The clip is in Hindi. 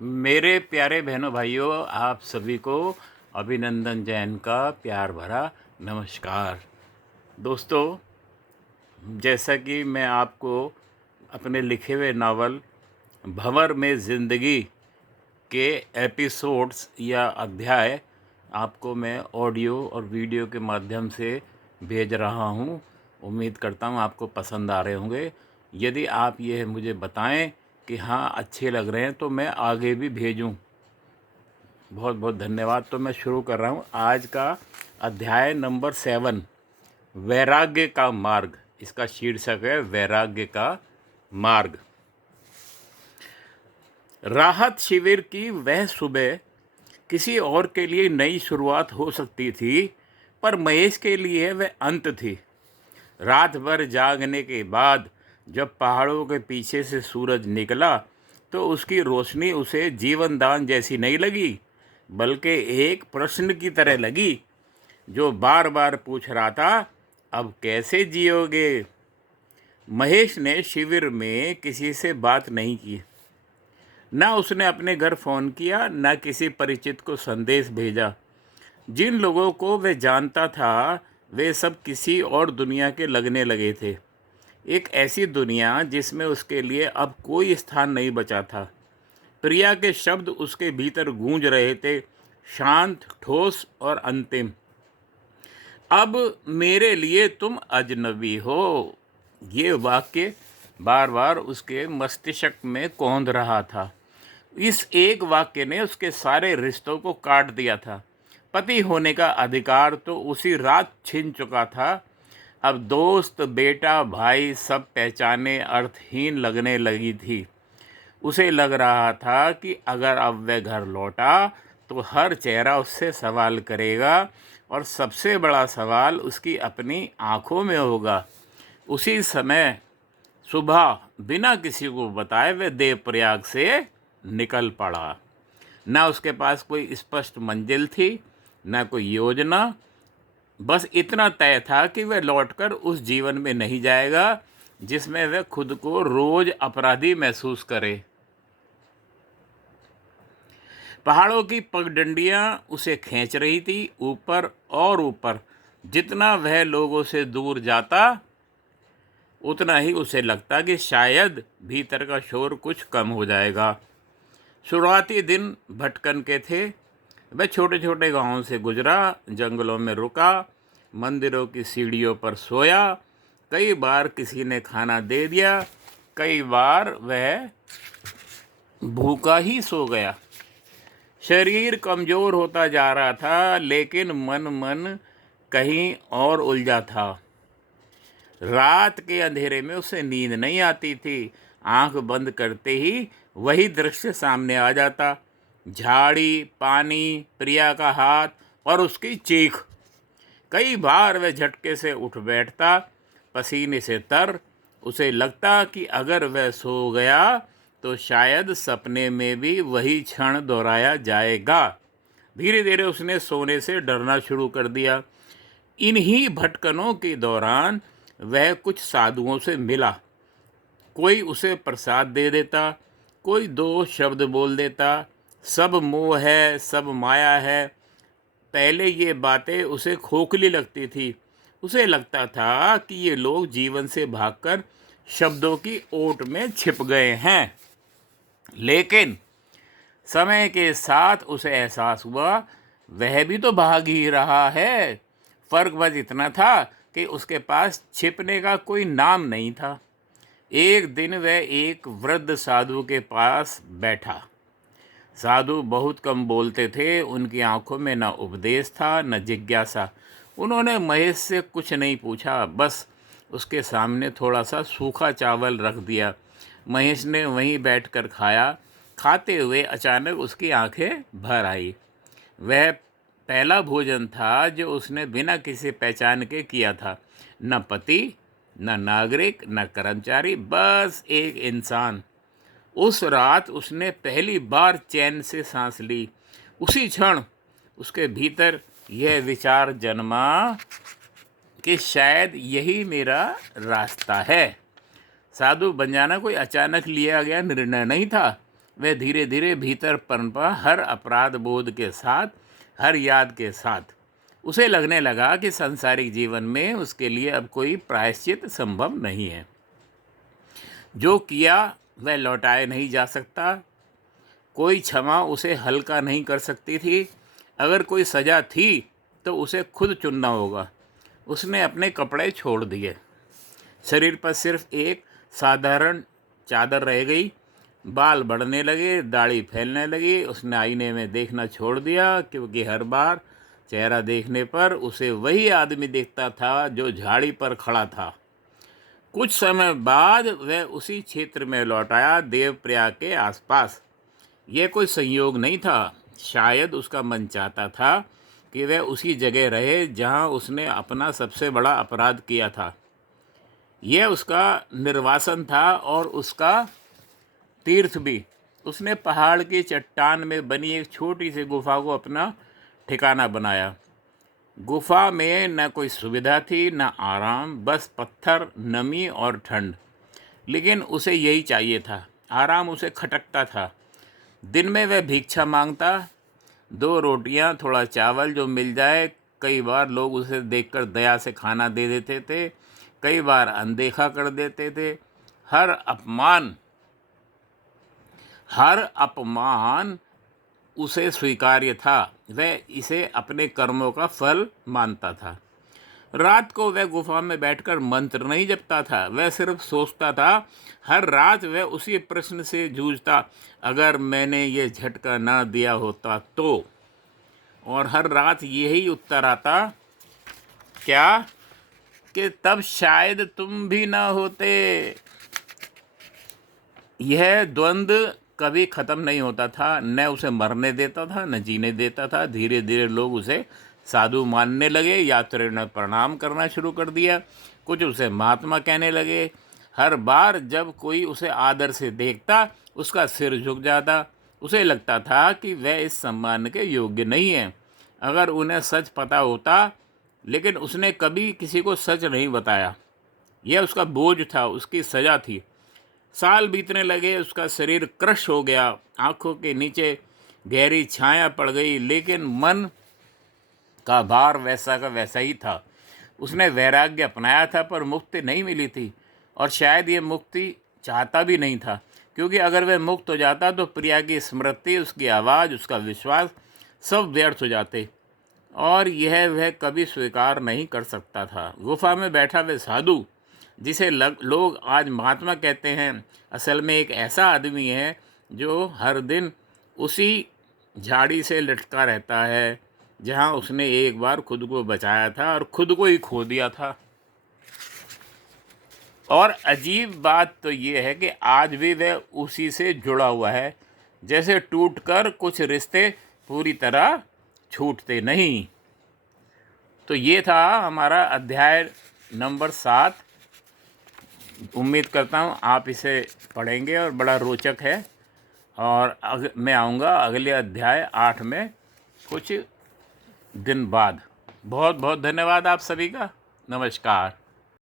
मेरे प्यारे बहनों भाइयों, आप सभी को अभिनंदन जैन का प्यार भरा नमस्कार। दोस्तों, जैसा कि मैं आपको अपने लिखे हुए नावल भंवर में ज़िंदगी के एपिसोड्स या अध्याय आपको मैं ऑडियो और वीडियो के माध्यम से भेज रहा हूँ। उम्मीद करता हूँ आपको पसंद आ रहे होंगे। यदि आप ये मुझे बताएं कि हाँ, अच्छे लग रहे हैं तो मैं आगे भी भेजूँ। बहुत बहुत धन्यवाद। तो मैं शुरू कर रहा हूँ आज का अध्याय नंबर 7, वैराग्य का मार्ग। इसका शीर्षक है वैराग्य का मार्ग। राहत शिविर की वह सुबह किसी और के लिए नई शुरुआत हो सकती थी, पर महेश के लिए वह अंत थी। रात भर जागने के बाद जब पहाड़ों के पीछे से सूरज निकला तो उसकी रोशनी उसे जीवनदान जैसी नहीं लगी, बल्कि एक प्रश्न की तरह लगी जो बार बार पूछ रहा था, अब कैसे जियोगे। महेश ने शिविर में किसी से बात नहीं की। न उसने अपने घर फ़ोन किया, न किसी परिचित को संदेश भेजा। जिन लोगों को वह जानता था वे सब किसी और दुनिया के लगने लगे थे। एक ऐसी दुनिया जिसमें उसके लिए अब कोई स्थान नहीं बचा था। प्रिया के शब्द उसके भीतर गूंज रहे थे, शांत, ठोस और अंतिम। अब मेरे लिए तुम अजनबी हो। ये वाक्य बार बार उसके मस्तिष्क में कौंध रहा था। इस एक वाक्य ने उसके सारे रिश्तों को काट दिया था। पति होने का अधिकार तो उसी रात छिन चुका था। अब दोस्त, बेटा, भाई सब पहचाने अर्थहीन लगने लगी थी। उसे लग रहा था कि अगर अब वह घर लौटा तो हर चेहरा उससे सवाल करेगा, और सबसे बड़ा सवाल उसकी अपनी आंखों में होगा। उसी समय सुबह बिना किसी को बताए वह देवप्रयाग से निकल पड़ा। न उसके पास कोई स्पष्ट मंजिल थी, न कोई योजना। बस इतना तय था कि वह लौटकर उस जीवन में नहीं जाएगा जिसमें वह खुद को रोज अपराधी महसूस करे। पहाड़ों की पगडंडियां उसे खींच रही थी, ऊपर और ऊपर। जितना वह लोगों से दूर जाता उतना ही उसे लगता कि शायद भीतर का शोर कुछ कम हो जाएगा। शुरुआती दिन भटकन के थे। वह छोटे छोटे गांवों से गुजरा, जंगलों में रुका, मंदिरों की सीढ़ियों पर सोया। कई बार किसी ने खाना दे दिया, कई बार वह भूखा ही सो गया। शरीर कमज़ोर होता जा रहा था, लेकिन मन कहीं और उलझा था। रात के अंधेरे में उसे नींद नहीं आती थी। आंख बंद करते ही वही दृश्य सामने आ जाता। झाड़ी, पानी, प्रिया का हाथ और उसकी चीख। कई बार वह झटके से उठ बैठता, पसीने से तर। उसे लगता कि अगर वह सो गया तो शायद सपने में भी वही क्षण दोहराया जाएगा। धीरे धीरे उसने सोने से डरना शुरू कर दिया। इन्हीं भटकनों के दौरान वह कुछ साधुओं से मिला। कोई उसे प्रसाद दे देता, कोई दो शब्द बोल देता। सब मोह है, सब माया है। पहले ये बातें उसे खोखली लगती थी। उसे लगता था कि ये लोग जीवन से भागकर शब्दों की ओट में छिप गए हैं। लेकिन समय के साथ उसे एहसास हुआ वह भी तो भाग ही रहा है। फर्क बस इतना था कि उसके पास छिपने का कोई नाम नहीं था। एक दिन वह एक वृद्ध साधु के पास बैठा। साधु बहुत कम बोलते थे। उनकी आंखों में न उपदेश था न जिज्ञासा। उन्होंने महेश से कुछ नहीं पूछा, बस उसके सामने थोड़ा सा सूखा चावल रख दिया। महेश ने वहीं बैठकर खाया। खाते हुए अचानक उसकी आंखें भर आई। वह पहला भोजन था जो उसने बिना किसी पहचान के किया था। न पति, न नागरिक, न कर्मचारी, बस एक इंसान। उस रात उसने पहली बार चैन से सांस ली। उसी क्षण उसके भीतर यह विचार जन्मा कि शायद यही मेरा रास्ता है। साधु बन जाना कोई अचानक लिया गया निर्णय नहीं था। वह धीरे धीरे भीतर पनपा। हर अपराध बोध के साथ, हर याद के साथ उसे लगने लगा कि सांसारिक जीवन में उसके लिए अब कोई प्रायश्चित संभव नहीं है। जो किया वह लौटाए नहीं जा सकता। कोई क्षमा उसे हल्का नहीं कर सकती थी। अगर कोई सज़ा थी तो उसे खुद चुनना होगा। उसने अपने कपड़े छोड़ दिए। शरीर पर सिर्फ एक साधारण चादर रह गई। बाल बढ़ने लगे, दाढ़ी फैलने लगी। उसने आईने में देखना छोड़ दिया, क्योंकि हर बार चेहरा देखने पर उसे वही आदमी दिखता था जो झाड़ी पर खड़ा था। कुछ समय बाद वह उसी क्षेत्र में लौट आया, देवप्रयाग के आसपास। यह कोई संयोग नहीं था। शायद उसका मन चाहता था कि वह उसी जगह रहे जहां उसने अपना सबसे बड़ा अपराध किया था। यह उसका निर्वासन था और उसका तीर्थ भी। उसने पहाड़ की चट्टान में बनी एक छोटी सी गुफा को अपना ठिकाना बनाया। गुफा में न कोई सुविधा थी, न आराम, बस पत्थर, नमी और ठंड। लेकिन उसे यही चाहिए था। आराम उसे खटकता था। दिन में वह भिक्षा मांगता, 2 रोटियां, थोड़ा चावल जो मिल जाए। कई बार लोग उसे देखकर दया से खाना दे देते थे, कई बार अनदेखा कर देते थे। हर अपमान उसे स्वीकार्य था। वह इसे अपने कर्मों का फल मानता था। रात को वह गुफा में बैठकर मंत्र नहीं जपता था, वह सिर्फ सोचता था। हर रात वह उसी प्रश्न से जूझता, अगर मैंने ये झटका ना दिया होता तो। और हर रात यही उत्तर आता, क्या? कि तब शायद तुम भी ना होते। यह द्वंद्व कभी ख़त्म नहीं होता था। न उसे मरने देता था, न जीने देता था। धीरे धीरे लोग उसे साधु मानने लगे। यात्रियों ने प्रणाम करना शुरू कर दिया। कुछ उसे महात्मा कहने लगे। हर बार जब कोई उसे आदर से देखता, उसका सिर झुक जाता। उसे लगता था कि वह इस सम्मान के योग्य नहीं है। अगर उन्हें सच पता होता, लेकिन उसने कभी किसी को सच नहीं बताया। यह उसका बोझ था, उसकी सज़ा थी। साल बीतने लगे, उसका शरीर क्रश हो गया, आंखों के नीचे गहरी छाया पड़ गई, लेकिन मन का भार वैसा का वैसा ही था। उसने वैराग्य अपनाया था, पर मुक्ति नहीं मिली थी। और शायद ये मुक्ति चाहता भी नहीं था, क्योंकि अगर वह मुक्त हो जाता तो प्रिया की स्मृति, उसकी आवाज़, उसका विश्वास सब व्यर्थ हो जाते, और यह वह कभी स्वीकार नहीं कर सकता था। गुफा में बैठा वह साधु, जिसे लोग आज महात्मा कहते हैं, असल में एक ऐसा आदमी है जो हर दिन उसी झाड़ी से लटका रहता है जहां उसने एक बार खुद को बचाया था और खुद को ही खो दिया था। और अजीब बात तो ये है कि आज भी वह उसी से जुड़ा हुआ है, जैसे टूटकर कुछ रिश्ते पूरी तरह छूटते नहीं। तो ये था हमारा अध्याय नंबर 7। उम्मीद करता हूँ आप इसे पढ़ेंगे और बड़ा रोचक है। और मैं आऊँगा अगले अध्याय 8 में कुछ दिन बाद। बहुत बहुत धन्यवाद आप सभी का। नमस्कार।